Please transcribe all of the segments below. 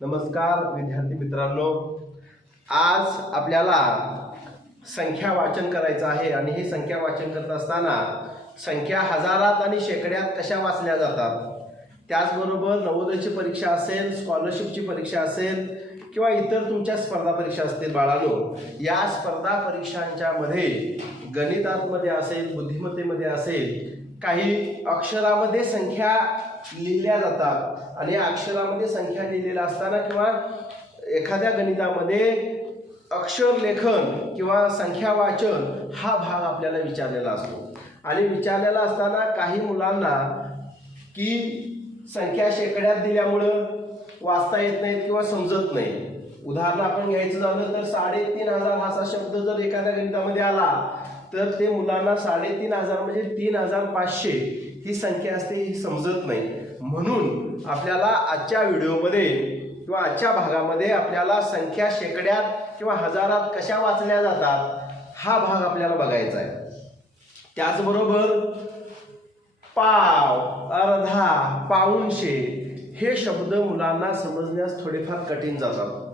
नमस्कार विद्यार्थी मित्रांनो, आज आपल्याला संख्या वाचन करायचं आहे आणि हे संख्या वाचन करत असताना संख्या हजारात आणि शेकड्यात कशा वाचल्या जातात, त्याचबरोबर नवोदयची परीक्षा असेल, स्कॉलरशिपची परीक्षा असेल किंवा इतर तुमच्या स्पर्धा परीक्षा असतील बाळांनो, या स्पर्धा परीक्षांच्या मध्ये गणितामध्ये असेल, बुद्धिमत्तेमध्ये असेल, काही अक्षरामध्ये संख्या लिहिल्या जातात आणि अक्षरामध्ये संख्या लिहिलेल्या असताना किंवा एखाद्या गणितामध्ये अक्षर लेखन किंवा संख्या वाचन हा भाग आपल्याला विचारलेला असतो आणि विचारलेला असताना काही मुलांना की संख्या शेकड्यात दिल्यामुळं वाचता येत नाहीत किंवा समजत नाही. उदाहरण आपण घ्यायचं झालं तर 3500 हा शब्द जर एखाद्या गणितामध्ये आला तर ते मुलांना 3500 म्हणजे 3500 ही संख्या असते ही समजत नाही. म्हणून आपल्याला आजच्या व्हिडिओमध्ये किंवा आजच्या भागामध्ये आपल्याला संख्या शेकड्यात किंवा हजारात कशा वाचल्या जातात हा भाग आपल्याला बघायचा आहे. त्याचबरोबर पाव, अर्धा, पाऊणशे हे शब्द मुलांना समजण्यास थोडेफार कठीण जातात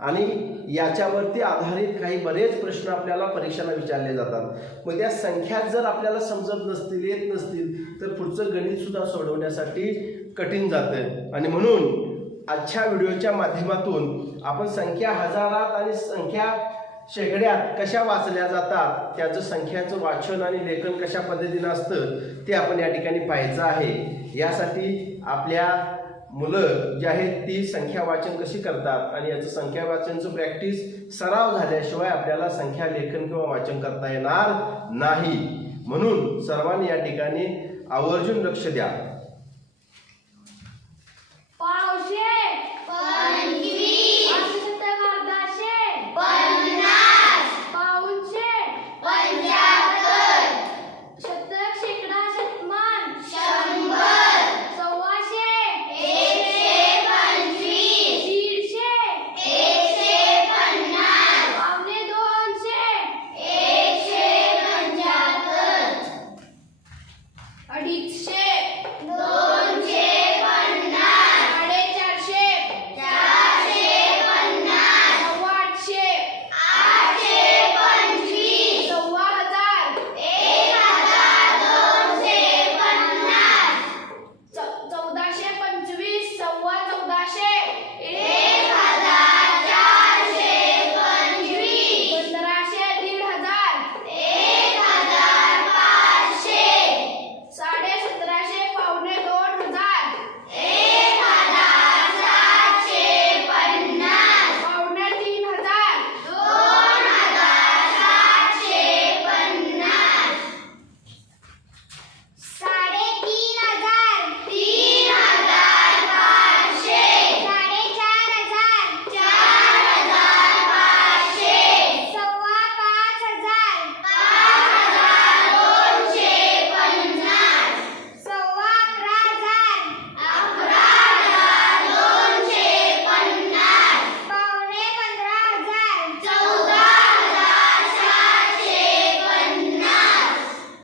आणि याच्यावरती आधारित काही बरेच प्रश्न आपल्याला परीक्षेला विचारले जातात. मग त्या संख्या जर आपल्याला समजत नसतील, येत नसतील तर पुढचं गणित सुद्धा सोडवण्यासाठी कठीण जातं आणि म्हणून आजच्या व्हिडिओच्या माध्यमातून आपण संख्या हजारात आणि संख्या शेकड्यात कशा वाचल्या जातात, त्याचं संख्याचं वाचन आणि लेखन कशा पद्धतीनं असतं ते आपण या ठिकाणी पाहायचं आहे. यासाठी आपल्या मुलं जे आहेत ती संख्या वाचन कशी करतात आणि याचं संख्या वाचनचं प्रॅक्टिस सराव झाल्याशिवाय आपल्याला संख्या लेखन किंवा वाचन करता येणार नाही. म्हणून सर्वांनी या ठिकाणी आवर्जून लक्ष द्या.